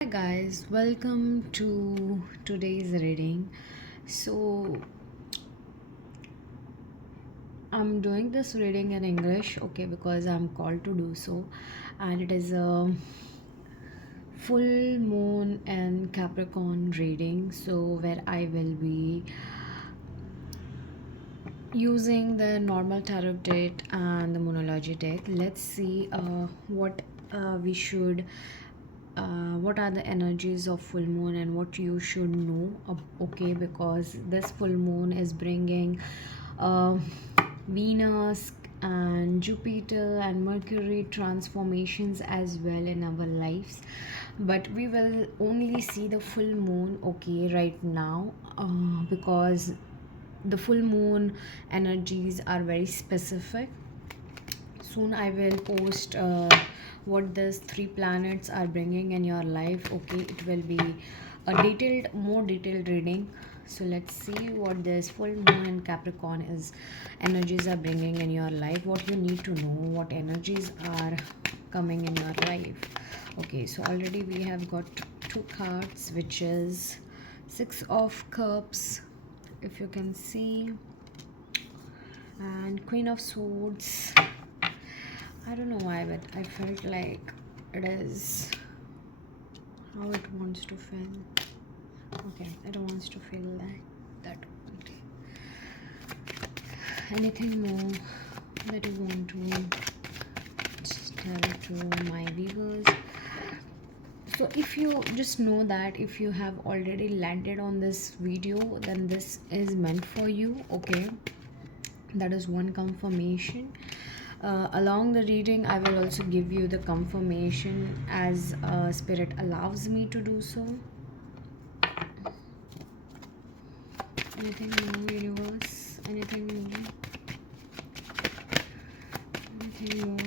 Hi guys, welcome to today's reading. So I'm doing this reading in English, okay, because I'm called to do so, and it is a full moon and Capricorn reading. So where I will be using the normal tarot deck and the Moonology deck. Let's see what we should what are the energies of full moon and what you should know, okay, because this full moon is bringing uh, Venus and Jupiter and Mercury transformations as well in our lives, but we will only see the full moon, okay, right now, because the full moon energies are very specific. Soon I will post what these three planets are bringing in your life, okay. It will be a more detailed reading. So let's see what this full moon in Capricorn is energies are bringing in your life, what you need to know, what energies are coming in your life. Okay, so already we have got two cards, which is Six of Cups, if you can see, and Queen of Swords. I don't know why, but I felt like it is how it wants to feel. Okay, it wants to feel like that. Anything more that you want to tell to my viewers? So if you just know that if you have already landed on this video, then this is meant for you, okay. That is one confirmation. Along the reading I will also give you the confirmation as spirit allows me to do so. Anything more, universe? Anything more? Anything more?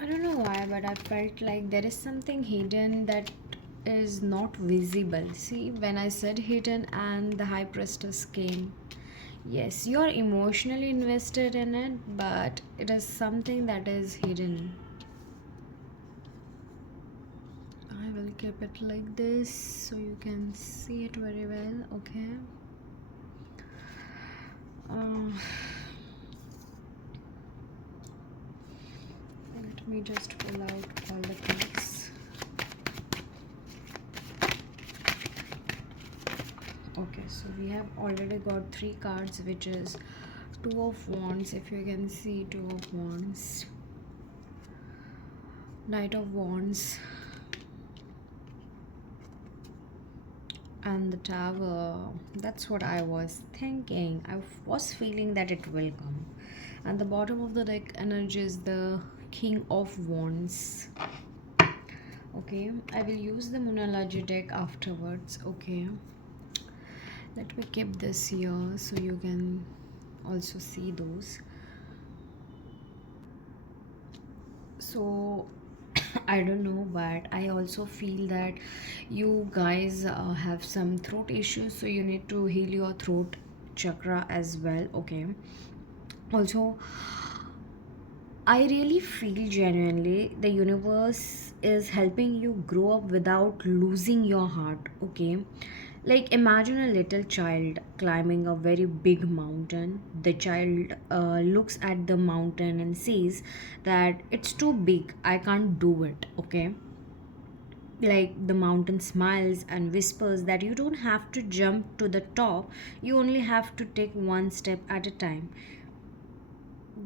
I don't know why, but I felt like there is something hidden that is not visible. See, when I said hidden and the High Priestess came, yes, you're emotionally invested in it, but it is something that is hidden. I will keep it like this so you can see it very well, okay. Let me just pull out all the cards. Okay, so we have already got three cards, which is Two of Wands, if you can see, Two of Wands, Knight of Wands, and the Tower. That's what I was thinking. I was feeling that it will come. And the bottom of the deck energy is the King of Wands. Okay, I will use the Moonology deck afterwards, okay. Let me keep this here so you can also see those. So I don't know, but I also feel that you guys have some throat issues, so you need to heal your throat chakra as well, okay. Also, I really feel genuinely the universe is helping you grow up without losing your heart, okay. Like, imagine a little child climbing a very big mountain. The child looks at the mountain and says that it's too big, I can't do it, okay. Like, the mountain smiles and whispers that you don't have to jump to the top, you only have to take one step at a time.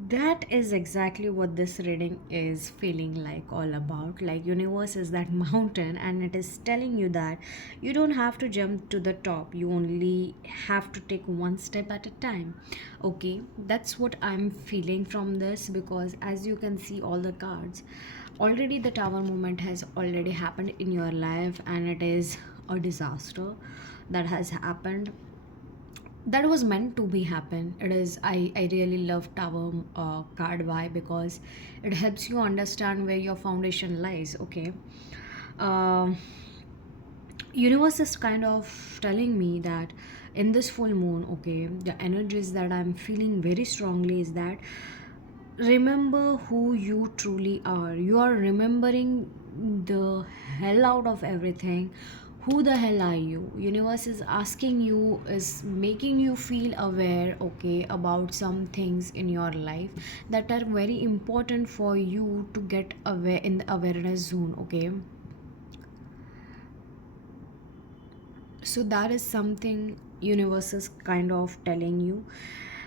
That is exactly what this reading is feeling like, all about. Like, universe is that mountain and it is telling you that you don't have to jump to the top, you only have to take one step at a time, okay. That's what I'm feeling from this, because as you can see all the cards, already the Tower moment has already happened in your life, and it is a disaster that has happened, that was meant to be happen. It is, I really love Tower card. Why? Because it helps you understand where your foundation lies, okay. uh, universe is kind of telling me that in this full moon, okay, the energies that I'm feeling very strongly is that remember who you truly are. You are remembering the hell out of everything. Who the hell are you? Universe is asking you, is making you feel aware, okay, about some things in your life that are very important for you to get aware in the awareness zone, okay. So that is something universe is kind of telling you.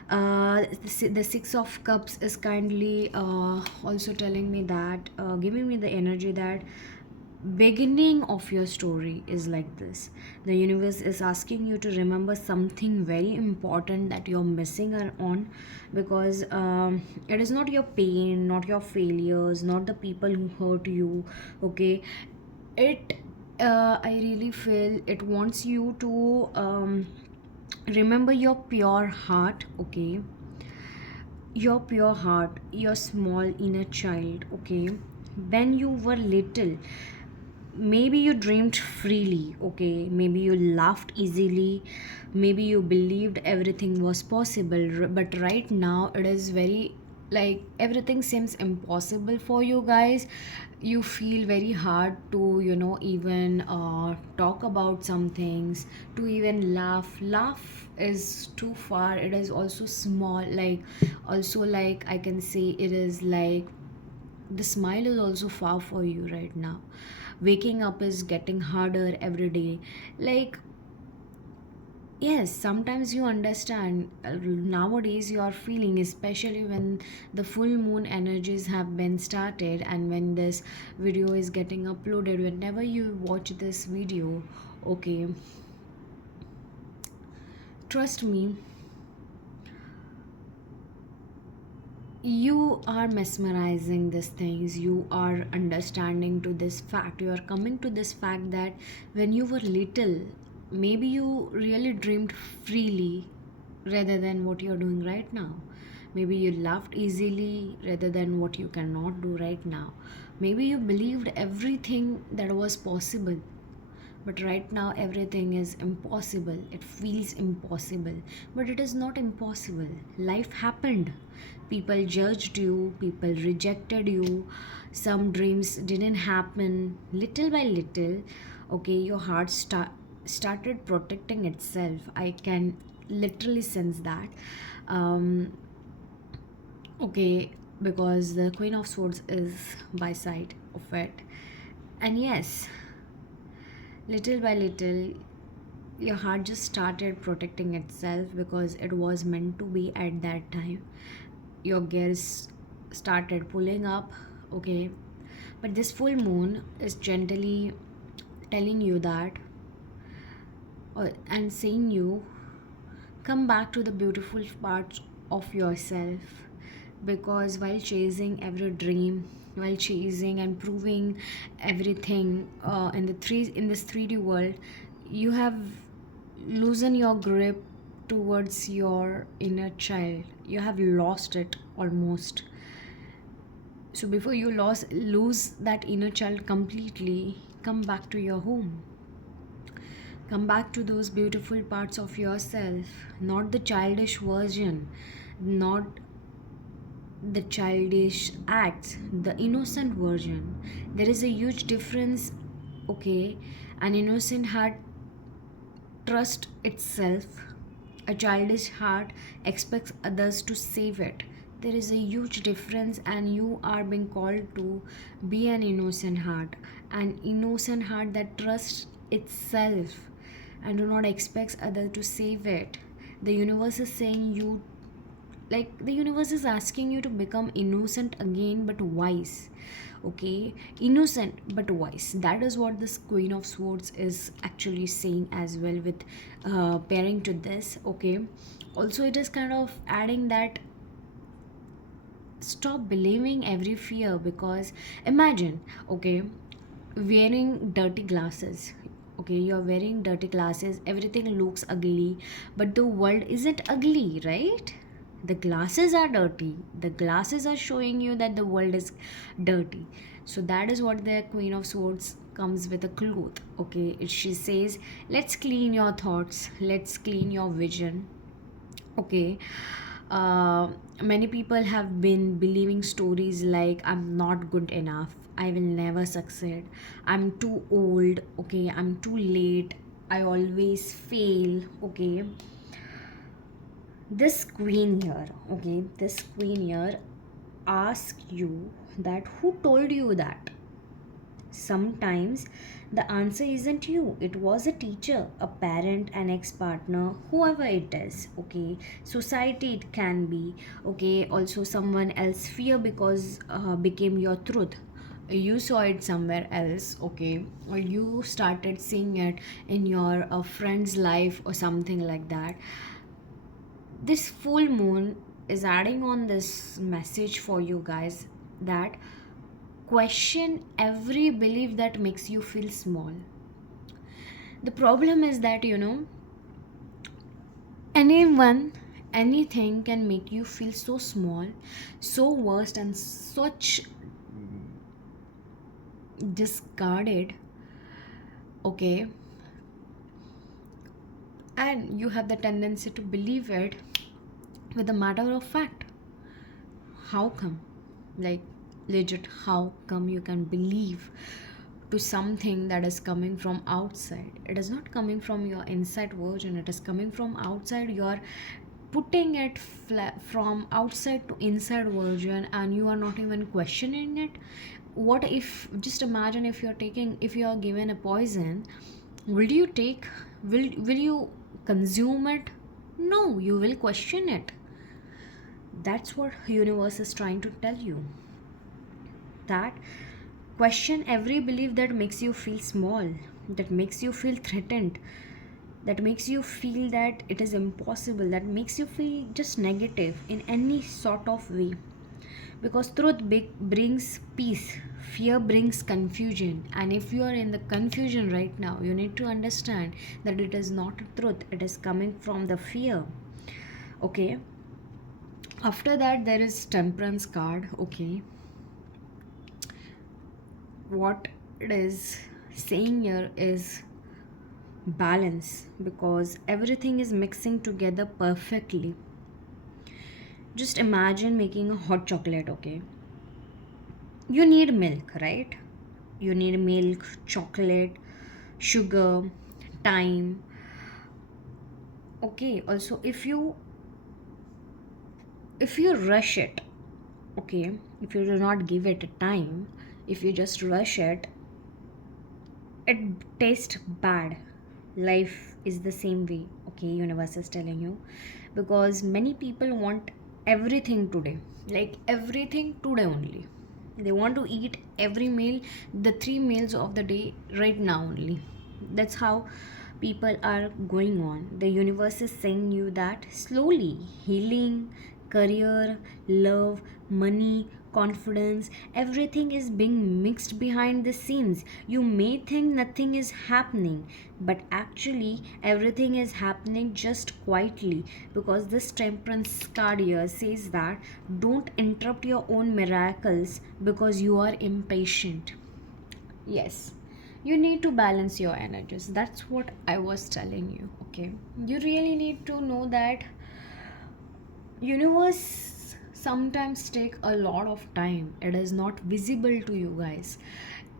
The six of cups is kindly also telling me that, giving me the energy that beginning of your story is like this. The universe is asking you to remember something very important that you're missing on, because it is not your pain, not your failures, not the people who hurt you, okay. It I really feel it wants you to remember your pure heart, okay. Your pure heart, your small inner child, okay. When you were little, maybe you dreamed freely, okay. Maybe you laughed easily, maybe you believed everything was possible, but right now it is very, like, everything seems impossible for you guys. You feel very hard to, even talk about some things, to even laugh is too far. It is also small, like, also, like, I can say it is like the smile is also far for you right now. Waking up is getting harder every day. Like, yes, sometimes you understand nowadays you are feeling, especially when the full moon energies have been started and when this video is getting uploaded. Whenever you watch this video, okay, trust me, you are mesmerizing these things. You are understanding to this fact. You are coming to this fact that when you were little, maybe you really dreamed freely rather than what you're doing right now. Maybe you laughed easily rather than what you cannot do right now. Maybe you believed everything that was possible, but right now everything is impossible. It feels impossible, but it is not impossible. Life happened. People judged you, people rejected you, some dreams didn't happen. Little by little, okay, your heart started protecting itself. I can literally sense that. Um, okay, because the Queen of Swords is by side of it. And yes, little by little, your heart just started protecting itself because it was meant to be at that time. Your gears started pulling up, okay. But this full moon is gently telling you that, and saying you, come back to the beautiful parts of yourself, because while chasing every dream, while chasing and proving everything in this 3D world, you have loosened your grip towards your inner child. You have lost it almost. So before you lose that inner child completely, come back to your home. Come back to those beautiful parts of yourself, not the childish version, not the childish acts, the innocent version. There is a huge difference, okay? An innocent heart trusts itself, a childish heart expects others to save it. There is a huge difference, and you are being called to be an innocent heart. An innocent heart that trusts itself and do not expect others to save it. The universe is saying you, like, the universe is asking you to become innocent again but wise, okay. Innocent but wise, that is what this Queen of Swords is actually saying as well, with pairing to this, okay. Also, it is kind of adding that stop believing every fear, because imagine, okay, wearing dirty glasses, okay, you're wearing dirty glasses, everything looks ugly, but the world isn't ugly, right? The glasses are dirty, the glasses are showing you that the world is dirty. So that is what the Queen of Swords comes with a cloth. Okay, she says, let's clean your thoughts, let's clean your vision. Okay. uh, Many people have been believing stories like, I'm not good enough, I will never succeed, I'm too old, okay, I'm too late, I always fail. Okay, this queen here, okay, this queen here asks you that, who told you that? Sometimes the answer isn't you, it was a teacher, a parent, an ex partner, whoever it is. Okay, society, it can be. Okay, also someone else fear because became your truth. You saw it somewhere else, okay, or you started seeing it in your friend's life or something like that. This full moon is adding on this message for you guys, that question every belief that makes you feel small. The problem is that, anyone, anything can make you feel so small, so worst, and such discarded. Okay, and you have the tendency to believe it with a matter of fact. How come? Like, legit, how come you can believe to something that is coming from outside? It is not coming from your inside version, it is coming from outside. You are putting it from outside to inside version, and you are not even questioning it. What if, just imagine, if you're taking, if you are given a poison, will you take, will you consume it? No, you will question it. That's what universe is trying to tell you, that question every belief that makes you feel small, that makes you feel threatened, that makes you feel that it is impossible, that makes you feel just negative in any sort of way. Because truth brings peace, fear brings confusion, and if you are in the confusion right now, you need to understand that it is not truth, it is coming from the fear. Okay, after that there is temperance card. Okay, what it is saying here is balance, because everything is mixing together perfectly. Just imagine making a hot chocolate. Okay, you need milk, right? You need milk, chocolate, sugar, time. Okay, also if you rush it, okay, if you do not give it a time, if you just rush it, it tastes bad. Life is the same way. Okay, universe is telling you, because many people want everything today, like everything today only. They want to eat every meal, the three meals of the day, right now only. That's how people are going on. The universe is saying you that slowly healing, career, love, money, confidence, everything is being mixed behind the scenes. You may think nothing is happening, but actually everything is happening just quietly, because this temperance card here says that don't interrupt your own miracles because you are impatient. Yes, you need to balance your energies. That's what I was telling you. Okay, you really need to know that universe sometimes take a lot of time. It is not visible to you guys,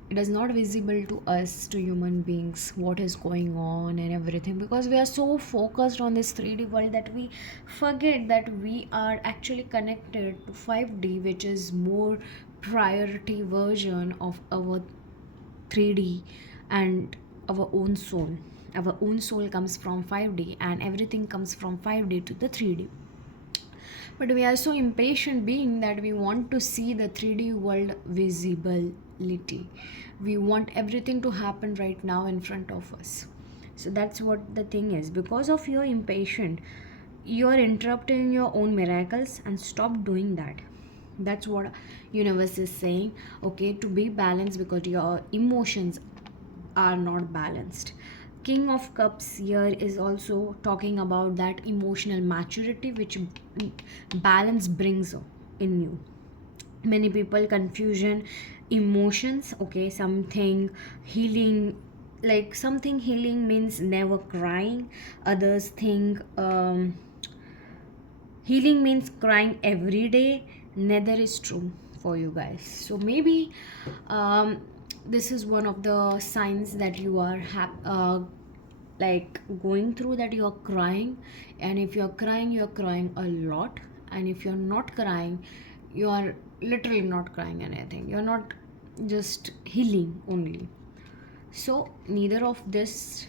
it is not visible to us, to human beings, what is going on and everything, because we are so focused on this 3D world that we forget that we are actually connected to 5D, which is more priority version of our 3D and our own soul. Our own soul comes from 5D, and everything comes from 5D to the 3D. But we are so impatient being that we want to see the 3D world visibility. We want everything to happen right now in front of us. So that's what the thing is. Because of your impatient, you are interrupting your own miracles, and stop doing that. That's what universe is saying. Okay, to be balanced, because your emotions are not balanced. King of Cups here is also talking about that emotional maturity which balance brings in you. Many people confusion emotions. Okay, something healing, like something healing means never crying. Others think healing means crying every day. Neither is true for you guys. So maybe this is one of the signs that you are like going through, that you are crying. And if you're crying a lot. And if you're not crying, you are literally not crying anything, you're not just healing only. So neither of this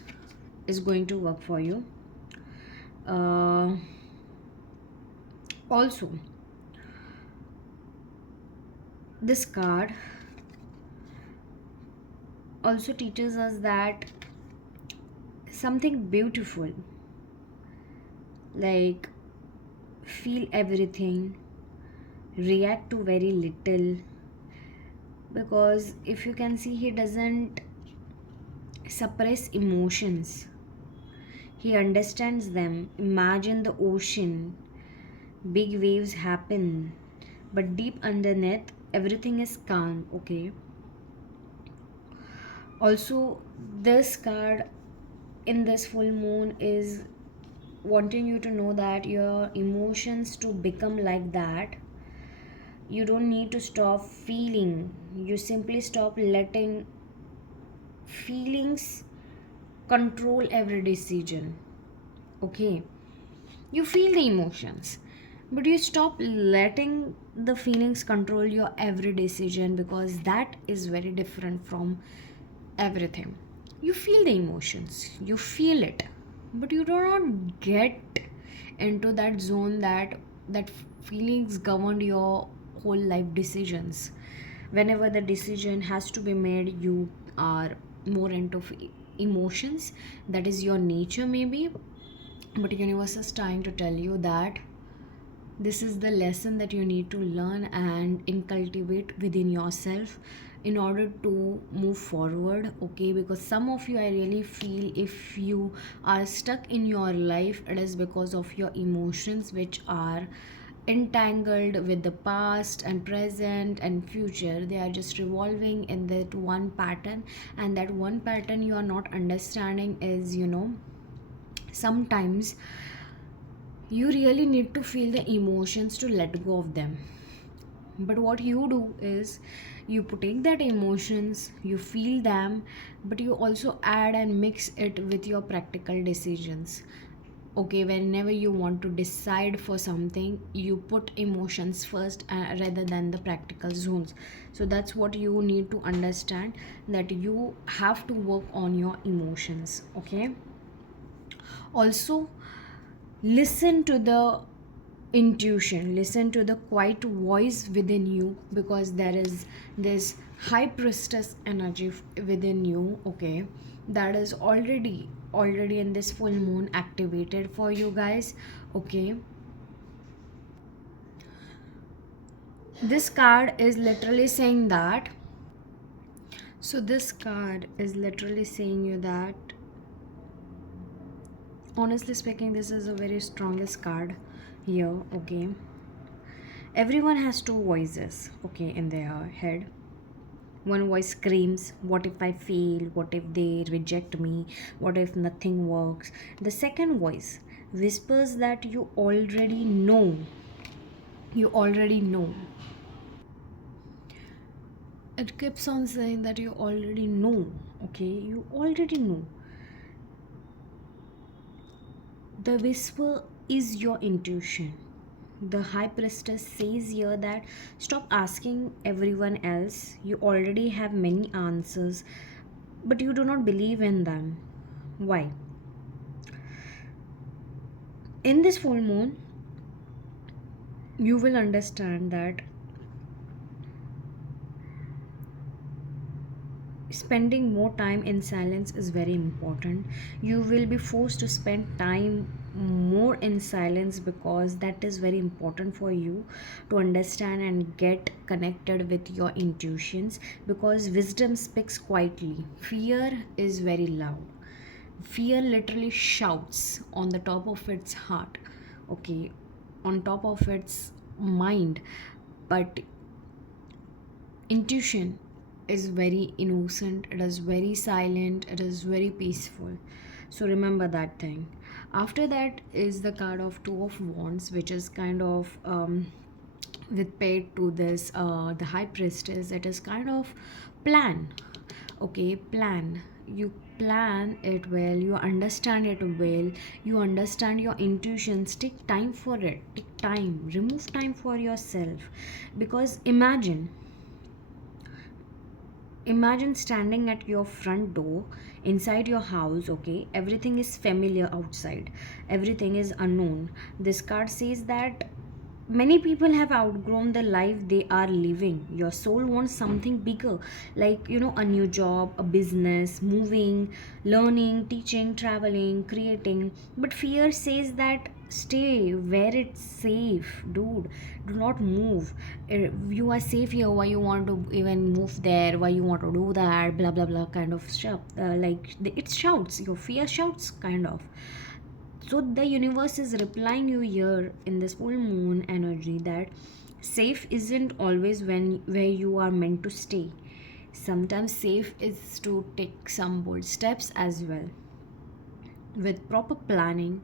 is going to work for you. uh, Also, this card also teaches us that something beautiful, like feel everything, react to very little. Because if you can see, he doesn't suppress emotions, he understands them. Imagine the ocean, big waves happen, but deep underneath everything is calm. Okay, also this card in this full moon is wanting you to know that your emotions to become like that, you don't need to stop feeling, you simply stop letting feelings control every decision. Okay, you feel the emotions, but you stop letting the feelings control your every decision, because that is very different from everything. You feel the emotions, you feel it, but you do not get into that zone that feelings govern your whole life decisions. Whenever the decision has to be made, you are more into emotions. That is your nature maybe. But universe is trying to tell you that this is the lesson that you need to learn and incultivate within yourself in order to move forward. Okay, because some of you, I really feel, if you are stuck in your life, it is because of your emotions, which are entangled with the past and present and future. They are just revolving in that one pattern, and that one pattern you are not understanding is, sometimes you really need to feel the emotions to let go of them. But what you do is, you take that emotions, you feel them, but you also add and mix it with your practical decisions. Okay, whenever you want to decide for something, you put emotions first, rather than the practical zones. So that's what you need to understand, that you have to work on your emotions. Okay, also listen to the intuition, listen to the quiet voice within you, because there is this high priestess energy within you. Okay, that is already in this full moon activated for you guys. Okay, this card is literally saying that, so this card is literally saying you that, honestly speaking, this is a very strongest card here. Okay, everyone has two voices, okay, in their head. One voice screams, what if I fail, what if they reject me, what if nothing works. The second voice whispers that you already know. It keeps on saying that you already know. Okay, you already know. The whisper is your intuition. The high priestess says here that stop asking everyone else. You already have many answers, but you do not believe in them. Why? In this full moon, you will understand that spending more time in silence is very important. You will be forced to spend time more in silence, because that is very important for you to understand and get connected with your intuitions, because wisdom speaks quietly, fear is very loud. Fear literally shouts on the top of its heart, okay, on top of its mind. But intuition is very innocent, it is very silent, it is very peaceful. So remember that thing. After that is the card of Two of Wands, which is kind of with paired to this the High Priestess. It is kind of plan. Okay, plan. You plan it well, you understand it well, you understand your intuitions. Take time for it, take time, remove time for yourself. Because imagine standing at your front door inside your house. Okay, everything is familiar outside, everything is unknown. This card says that many people have outgrown the life they are living. Your soul wants something bigger, like a new job, a business, moving, learning, teaching, traveling, creating. But fear says that stay where it's safe, dude. Do not move. You are safe here, why you want to even move there, why you want to do that, blah blah blah kind of stuff. It shouts, your fear shouts kind of. So the universe is replying you here in this full moon energy that safe isn't always when where you are meant to stay. Sometimes safe is to take some bold steps as well, with proper planning,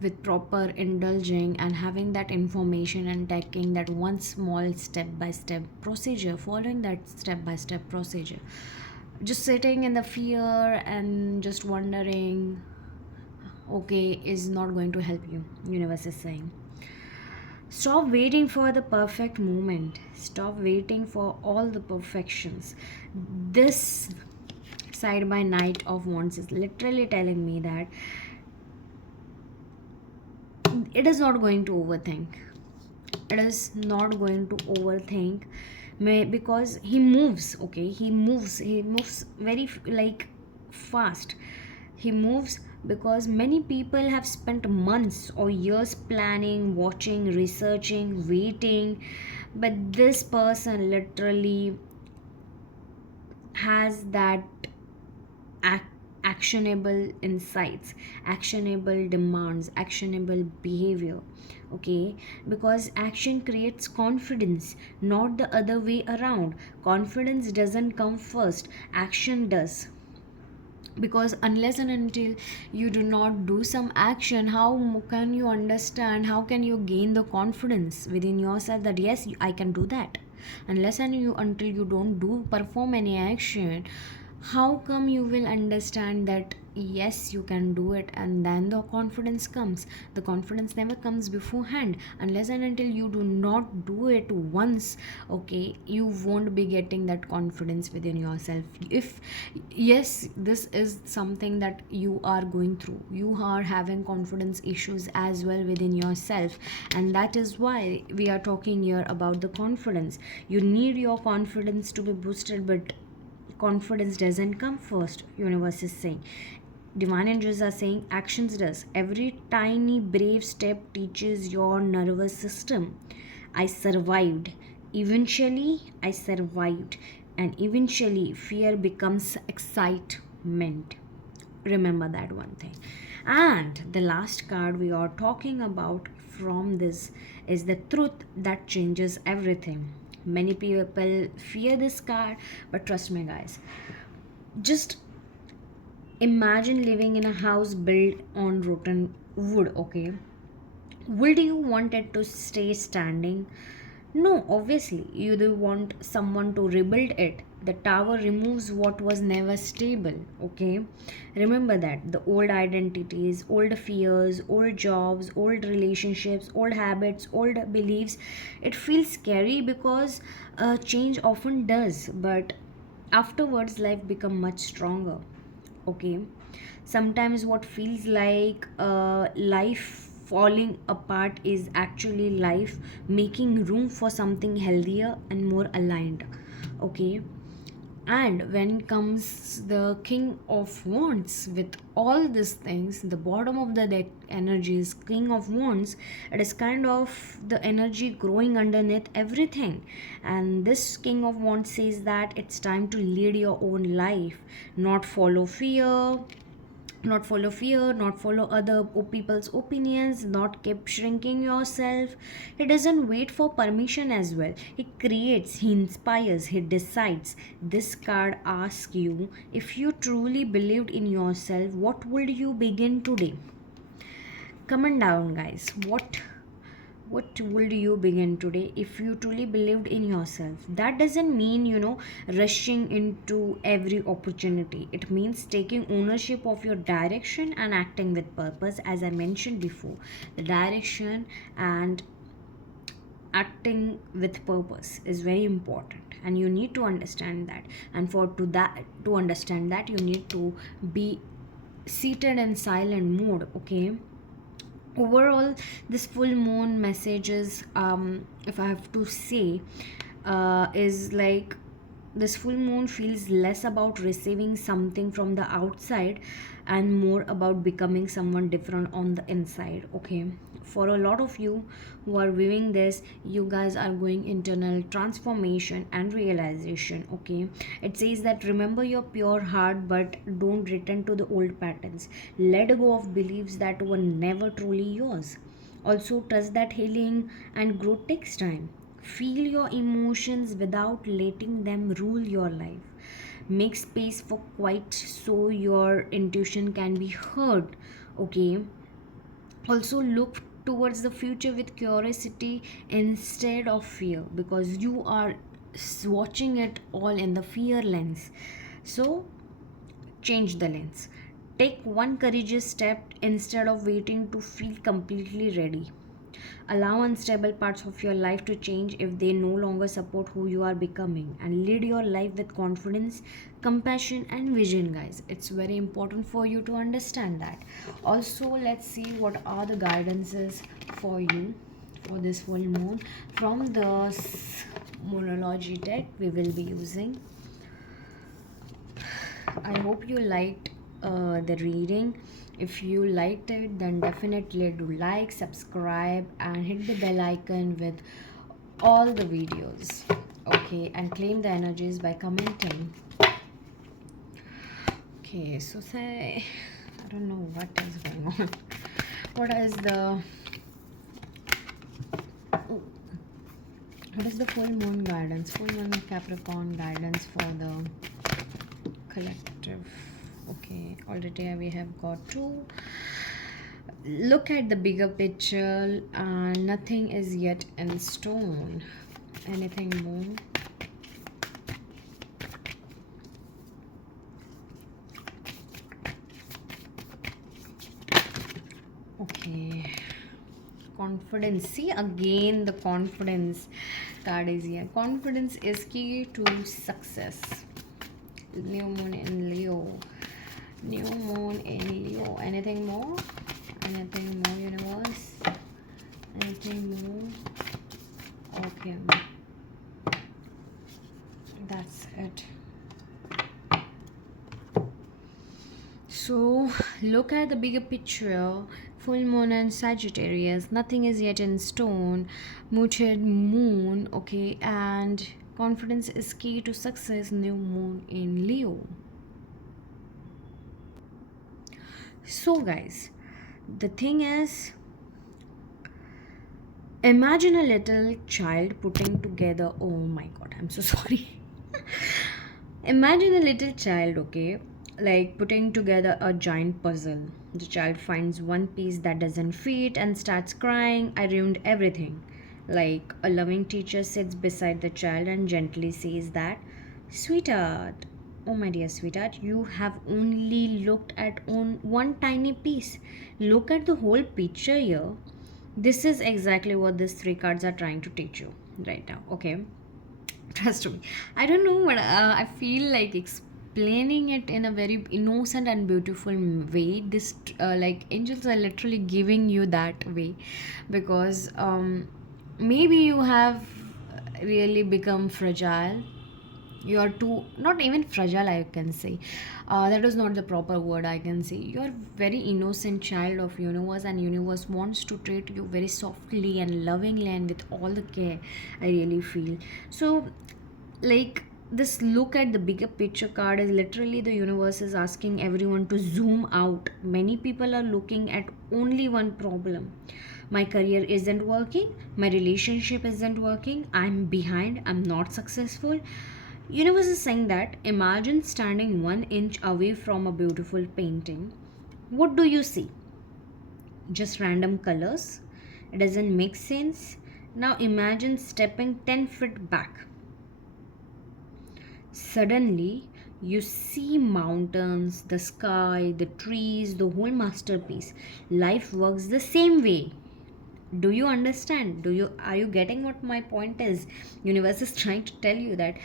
with proper indulging and having that information and taking that one small step by step procedure, following that step by step procedure. Just sitting in the fear and just wondering, okay, is not going to help you. Universe is saying stop waiting for the perfect moment, stop waiting for all the perfections. This side by Knight of Wands is literally telling me that it is not going to overthink, it is not going to overthink. Because he moves. Okay, he moves very fast. He moves because many people have spent months or years planning, watching, researching, waiting. But this person literally has that actionable insights, actionable demands, actionable behavior. Okay, because action creates confidence, not the other way around. Confidence doesn't come first, action does. Because unless and until you do not do some action, how can you understand, how can you gain the confidence within yourself that yes, I can do that? Unless and you until you don't do perform any action, how come you will understand that yes, you can do it? And then the confidence comes. The confidence never comes beforehand. Unless and until you do not do it once, okay, you won't be getting that confidence within yourself. If yes, this is something that you are going through, you are having confidence issues as well within yourself, and that is why we are talking here about the confidence. You need your confidence to be boosted, but confidence doesn't come first. Universe is saying, divine angels are saying actions does. Every tiny brave step teaches your nervous system, I survived. Eventually I survived, and eventually fear becomes excitement. Remember that one thing. And the last card we are talking about from this is the truth that changes everything. Many people fear this card, but trust me, guys, just imagine living in a house built on rotten wood. Okay, would you want it to stay standing? No, obviously, you do want someone to rebuild it. The tower removes what was never stable. Okay, remember that the old identities, old fears, old jobs, old relationships, old habits, old beliefs. It feels scary because change often does, but afterwards, life become much stronger. Okay, sometimes what feels like life falling apart is actually life making room for something healthier and more aligned. Okay, and when comes the King of Wands with all these things, the bottom of the deck energy is King of Wands. It is kind of the energy growing underneath everything. And this King of Wands says that it's time to lead your own life, not follow fear, not follow fear, not follow other people's opinions, not keep shrinking yourself. He doesn't wait for permission as well. He creates, he inspires, he decides. This card asks you, if you truly believed in yourself, what would you begin today? Comment down, guys. What would you begin today if you truly believed in yourself? That doesn't mean, rushing into every opportunity. It means taking ownership of your direction and acting with purpose. As I mentioned before, the direction and acting with purpose is very important, and you need to understand that. And to understand that, you need to be seated in silent mode. Okay, overall, this full moon messages, if I have to say, is like, this full moon feels less about receiving something from the outside and more about becoming someone different on the inside. Okay, for a lot of you who are viewing this, you guys are going internal transformation and realization. Okay, it says that remember your pure heart, but don't return to the old patterns. Let go of beliefs that were never truly yours. Also, trust that healing and growth takes time. Feel your emotions without letting them rule your life. Make space for quiet so your intuition can be heard. Okay, also look towards the future with curiosity instead of fear, because you are watching it all in the fear lens. So change the lens. Take one courageous step instead of waiting to feel completely ready. Allow unstable parts of your life to change if they no longer support who you are becoming, and lead your life with confidence, compassion, and vision, guys. It's very important for you to understand that. Also, let's see what are the guidances for you for this full moon from the Moonology deck we will be using. I hope you liked the reading. If you liked it, then definitely do like, subscribe, and hit the bell icon with all the videos. Okay, and claim the energies by commenting. Okay, so say, I don't know what is going on. What is the full moon guidance? Full moon Capricorn guidance for the collective. Okay, already we have got two. Look at the bigger picture, and nothing is yet in stone. Anything more? Okay, confidence. See, again the confidence card is here. Confidence is key to success. New moon in Leo. New moon in Leo. Anything more? Anything more, universe? Anything more? Okay, that's it. So look at the bigger picture. Full moon and Sagittarius, nothing is yet in stone. Muted moon. Okay, and confidence is key to success. New moon in Leo. So guys, the thing is, imagine a little child putting together, oh my god, I'm so sorry. Imagine a little child, okay, like putting together a giant puzzle. The child finds one piece that doesn't fit and starts crying. I ruined everything. Like a loving teacher sits beside the child and gently says that, sweetheart, oh my dear sweetheart, you have only looked at one tiny piece. Look at the whole picture here. This is exactly what these three cards are trying to teach you right now. Okay, trust me. I don't know what I feel like explaining it in a very innocent and beautiful way. This like angels are literally giving you that way, because maybe you have really become fragile. You are too, not even fragile, I can say, that is not the proper word. I can say you are very innocent child of universe, and universe wants to treat you very softly and lovingly and with all the care, I really feel. So like, this look at the bigger picture card is literally the universe is asking everyone to zoom out. Many people are looking at only one problem. My career isn't working, my relationship isn't working, I'm behind, I'm not successful. Universe is saying that imagine standing 1 inch away from a beautiful painting. What do you see? Just random colors? It doesn't make sense. Now imagine stepping 10 feet back. Suddenly, you see mountains, the sky, the trees, the whole masterpiece. Life works the same way. Do you understand? Are you getting what my point is? Universe is trying to tell you that,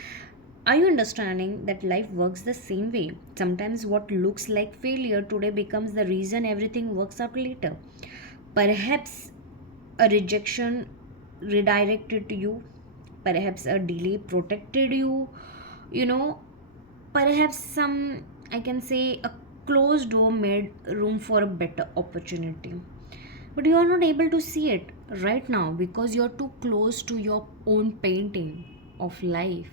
are you understanding that life works the same way? Sometimes what looks like failure today becomes the reason everything works out later. Perhaps a rejection redirected you, perhaps a delay protected you, you know, perhaps some, I can say, a closed door made room for a better opportunity. But you are not able to see it right now because you're too close to your own painting of life.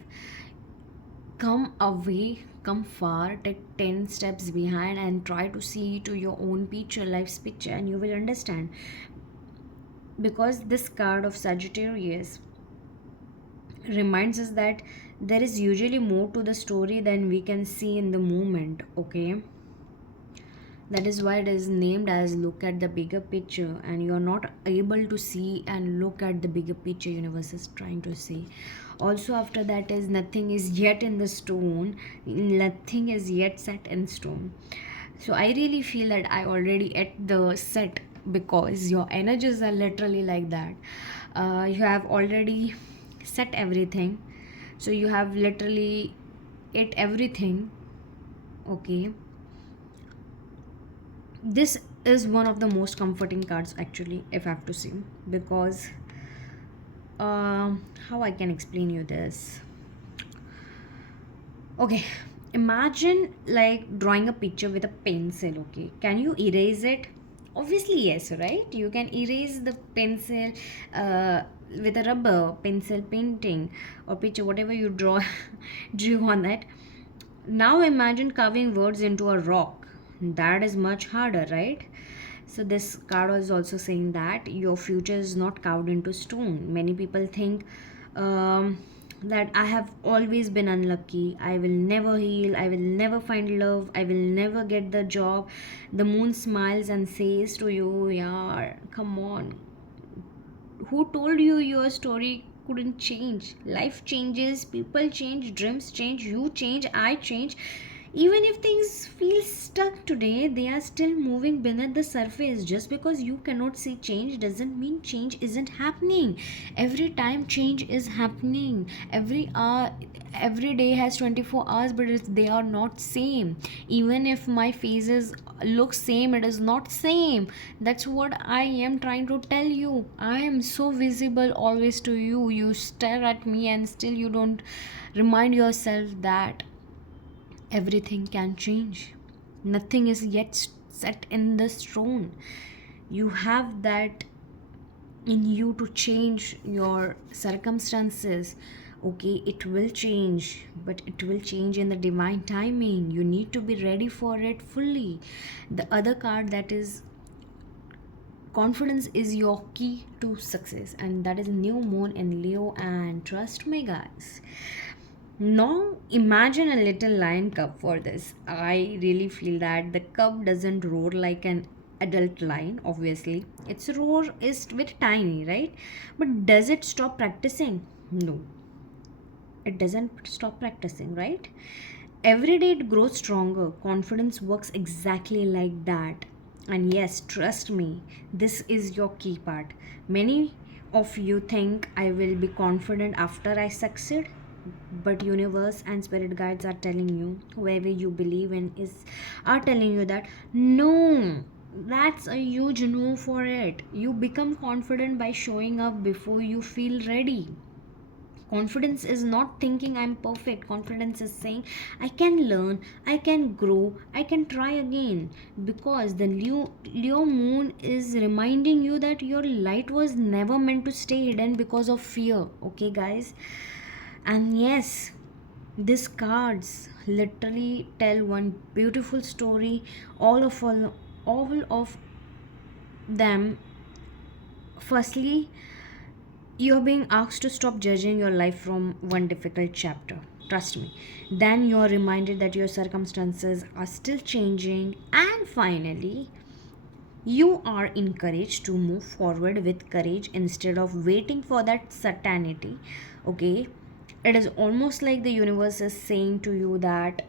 Come away, come far, take 10 steps behind and try to see to your own picture, life's picture, and you will understand. Because this card of Sagittarius reminds us that there is usually more to the story than we can see in the moment, okay? That is why it is named as look at the bigger picture, and you are not able to see and look at the bigger picture, universe is trying to say. Also after that is nothing is yet in the stone, nothing is yet set in stone. So I really feel that I already at the set, because your energies are literally like that. You have already set everything, so you have literally ate everything, okay? This is one of the most comforting cards actually, if I have to say, because how I can explain you this. Okay, imagine like drawing a picture with a pencil, okay? Can you erase it? Obviously yes, right? You can erase the pencil with a rubber pencil painting or picture, whatever you draw drew on that. Now imagine carving words into a rock. That is much harder, right? So this card is also saying that your future is not carved into stone. Many people think that I have always been unlucky. I will never heal. I will never find love. I will never get the job. The moon smiles and says to you, "Yeah, come on. Who told you your story couldn't change? Life changes, people change, dreams change, you change, I change. Even if things feel stuck today, they are still moving beneath the surface. Just because you cannot see change doesn't mean change isn't happening. Every time change is happening. Every hour, every day has 24 hours, but they are not same. Even if my faces look same, it is not same. That's what I am trying to tell you. I am so visible always to you. You stare at me and still you don't remind yourself that everything can change. Nothing is yet set in the stone. You have that in you to change your circumstances. Okay, it will change, but it will change in the divine timing. You need to be ready for it fully. The other card, that is confidence, is your key to success, and that is new moon in Leo. And trust me guys, now imagine a little lion cub for this. I really feel that the cub doesn't roar like an adult lion, obviously. Its roar is very tiny, right? But does it stop practicing? No. It doesn't stop practicing, right? Every day it grows stronger. Confidence works exactly like that. And yes, trust me, this is your key part. Many of you think I will be confident after I succeed, but universe and spirit guides are telling you, whoever you believe in is are telling you that no, that's a huge no for it. You become confident by showing up before you feel ready. Confidence is not thinking I'm perfect. Confidence is saying I can learn, I can grow, I can try again. Because the Leo moon is reminding you that your light was never meant to stay hidden because of fear, okay guys? And yes, These cards literally tell one beautiful story. All of them. Firstly, you're being asked to stop judging your life from one difficult chapter. Trust me. Then you're reminded that your circumstances are still changing. And finally, you are encouraged to move forward with courage instead of waiting for that certainty. Okay? It is almost like the universe is saying to you that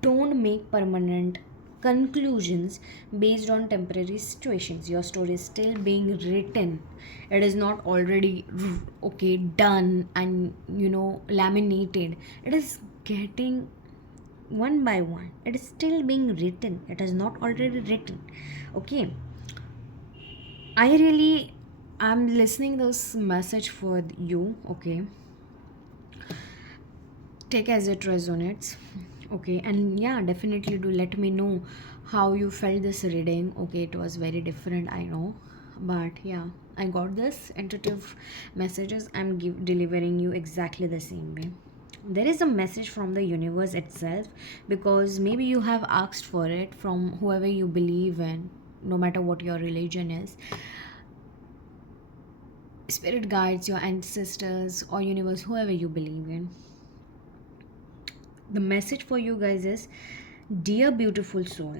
don't make permanent conclusions based on temporary situations. Your story is still being written. It is not already okay, done, and laminated. It is getting one by one. It is still being written. It is not already written. Okay. I'm listening this message for you. Okay, take as it resonates. Okay, and yeah, definitely do let me know how you felt this reading. Okay, it was very different, I know, but yeah, I got this intuitive messages. I'm delivering you exactly the same way. There is a message from the universe itself, because maybe you have asked for it from whoever you believe in, no matter what your religion is. Spirit guides, your ancestors, or universe, whoever you believe in. The message for you guys is, dear beautiful soul,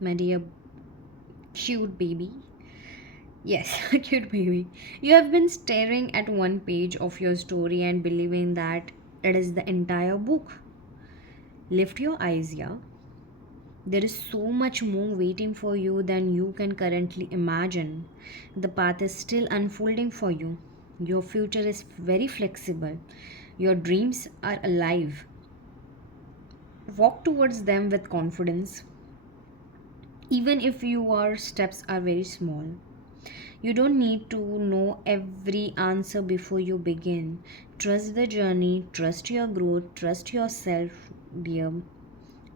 my dear cute baby. Yes, cute baby. You have been staring at one page of your story and believing that it is the entire book. Lift your eyes here. There is so much more waiting for you than you can currently imagine. The path is still unfolding for you. Your future is very flexible. Your dreams are alive. Walk towards them with confidence, even if your steps are very small. You don't need to know every answer before you begin. Trust the journey, trust your growth, trust yourself, dear.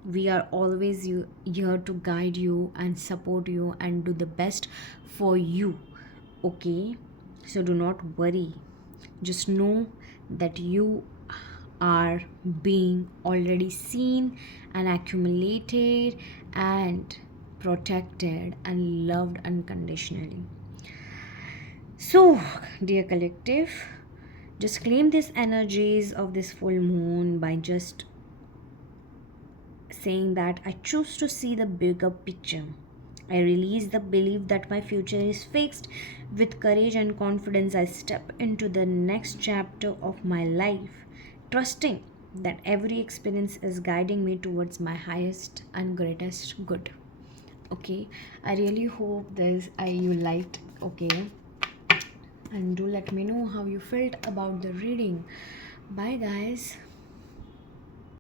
We are always here to guide you and support you and do the best for you. Okay? So do not worry. Just know that you are being already seen and accumulated and protected and loved unconditionally. So, dear collective, just claim these energies of this full moon by just saying that I choose to see the bigger picture. I release the belief that my future is fixed. With courage and confidence, I step into the next chapter of my life, trusting that every experience is guiding me towards my highest and greatest good. Okay, I really hope you liked. Okay, and do let me know how you felt about the reading. Bye, guys.